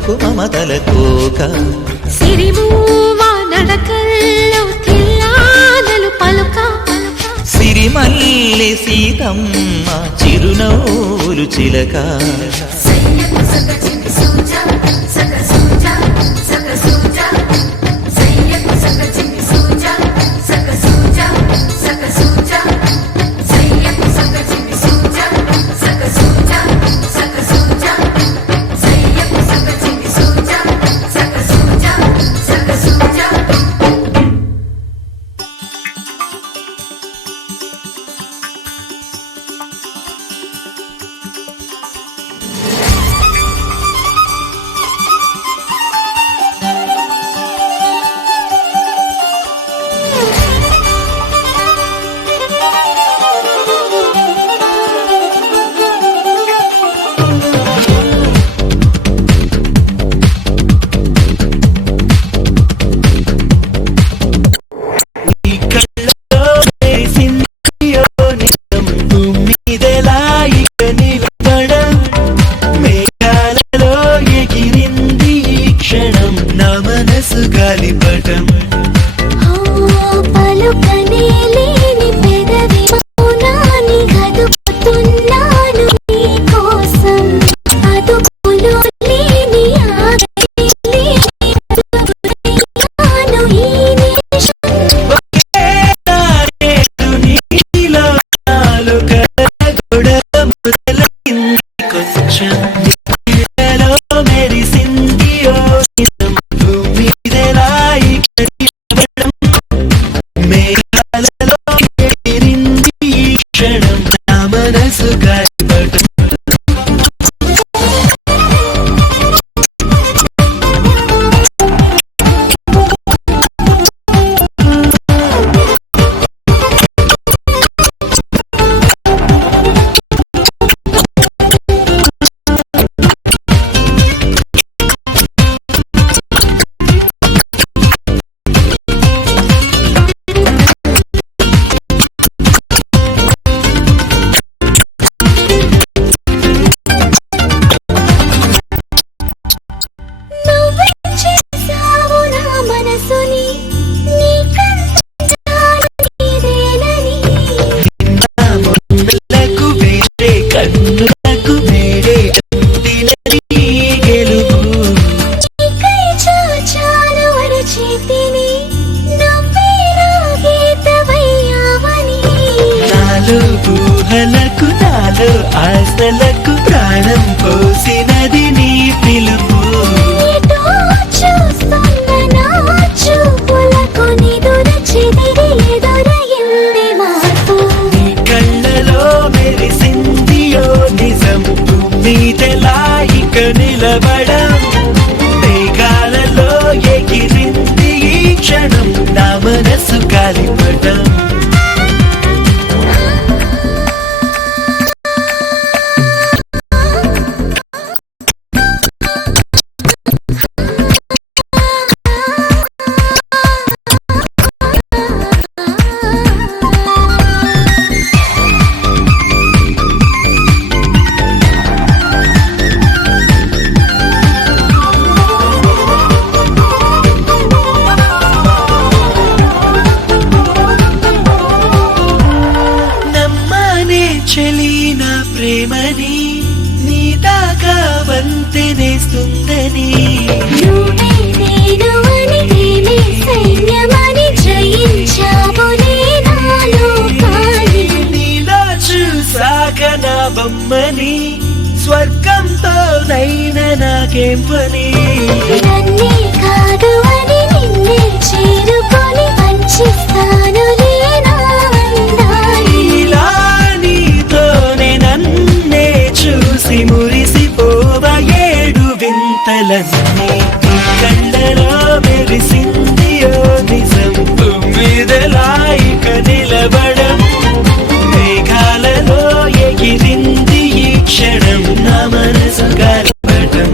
బ్రతుకు మమతల కోక సిరిమూవా నడకల్లో తిల్లానలు పలుక సిరిమల్లె సీతమ్మ చిరునవ్వులు చిలక ఆశలకు ప్రాణం పోసినది నీ పిలుపు నీ కళ్ళలో మెరిసిందియో నిజం మీదెలా ఇక నిలబడం మేఘాలలో ఎగిరింది ఈ క్షణం నా మనసు గాలిపటం ప్రేమని నీ దాకా వంతెనేస్తుందని నీలో చూసాక నా బొమ్మని స్వర్గంతో నైన నాకేం పని కాదు అని నిన్నే చేరుకొని పంచిస్తాను మురిసిపోవ ఏడు వింతలన్నీ కళ్ళలో మెరిసిందియో నిజం మీదలా ఇక నిలబడం మేఘాలలో ఎగిరింది ఈ క్షణం నా మనసు గాలిపటం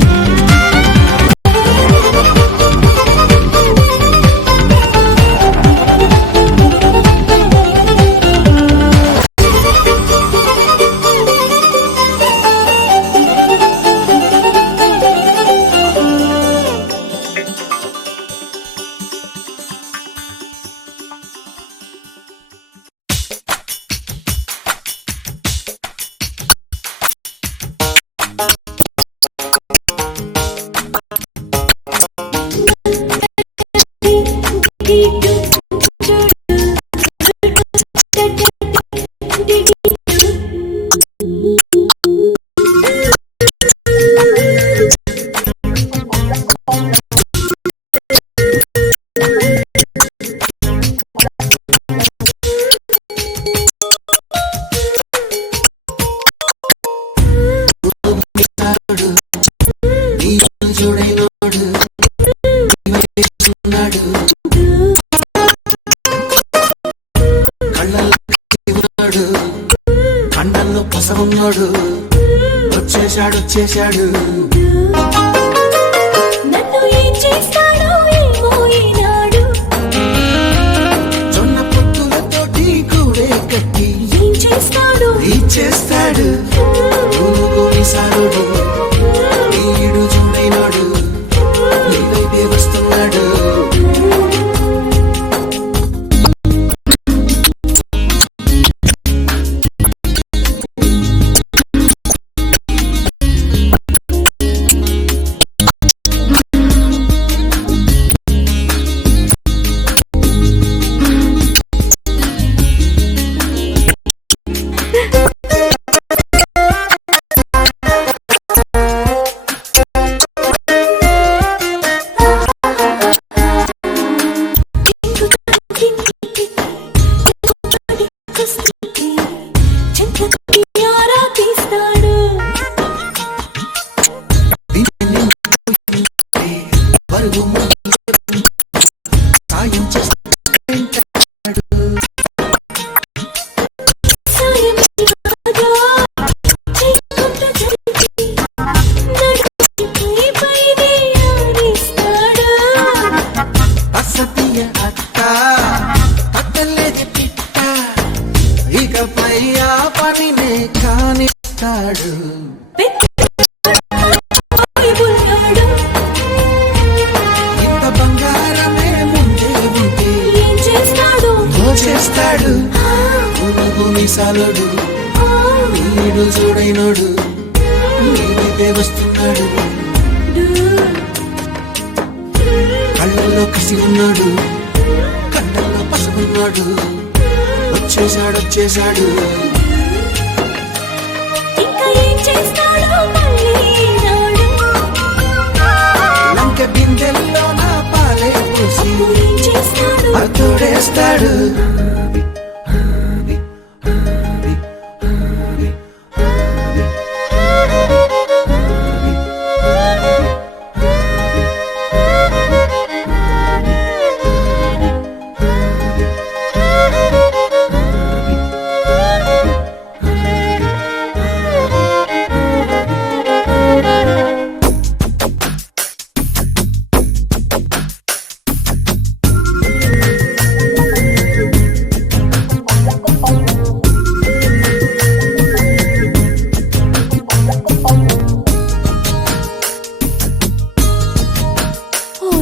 వచ్చేశాడు నన్ను ఏం చేస్తాడో ఏమో ఈనాడు జొన్న పొత్తులతోటి కూడే కట్టి ఏం చేస్తాడు ఇచ్చేస్తాడు కొనుగోలు ఈడు చూడైనాడు నీ వైపే వస్తున్నాడు ఇకపై ఆ పనినే కానిస్తాడు ఇంత బంగారమే ముందే ఉంటే దోచేస్తాడు భూమిసాలుడు వీడు చూడైనోడు నీవైతే వస్తున్నాడు కళ్ళల్లో కసి ఉన్నాడు కండల్లో పసుకున్నాడు వచ్చేశాడు ఇంకా ఏం చేస్తాడో మళ్ళీ ఈనాడు లంక బిందెల్లో నా పాలే పోసి ఏం చేస్తాడు తోడేస్తాడు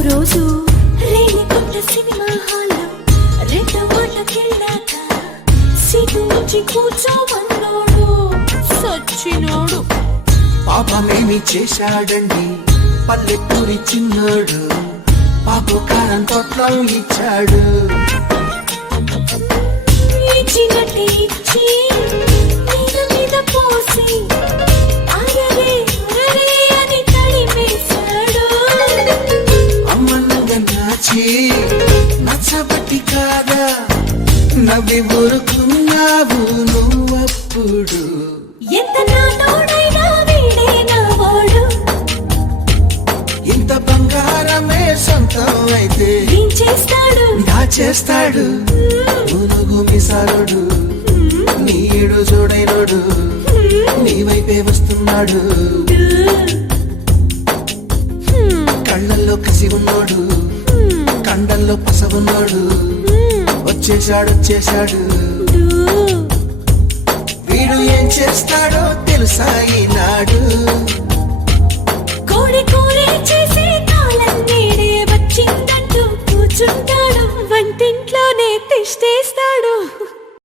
రోజు రేణిగుంట సినిమా హాల్లో రెండు వాళ్ళకెళ్ళాక సీటు నుంచి కూర్చోమన్నాడు సచ్చినోడు పాపమేమి చేశాడండి పల్లెటూరి చిన్నాడు పాపు కారం తొట్లం ఇచ్చాడు ఇచ్చినట్టే ఇచ్చి మీద మీద పోసి ఆయరే అని తడిమేశాడు నచ్చబట్టి కాదా నవ్వి ఊరుకున్నావు నువ్వప్పుడు ఎంత నాటోడైనా వీడే నావాడు ఇంత బంగారమే సొంతం అయితే ఏం చేస్తాడు దాచేస్తాడు మిసాలుడు నీడు చూడైనోడు నీ వైపే వస్తున్నాడు కళ్ళల్లో కసి ఉన్నాడు కండల్లో పసవున్నాడు వచ్చేశాడు వీడు ఏం చేస్తాడో తెలుసా ఈనాడు కోడి కూరే చేసే కాలం నేడే వచ్చిందంటూ కూర్చుంటాడు వంటింట్లోనే తిష్టేస్తాడు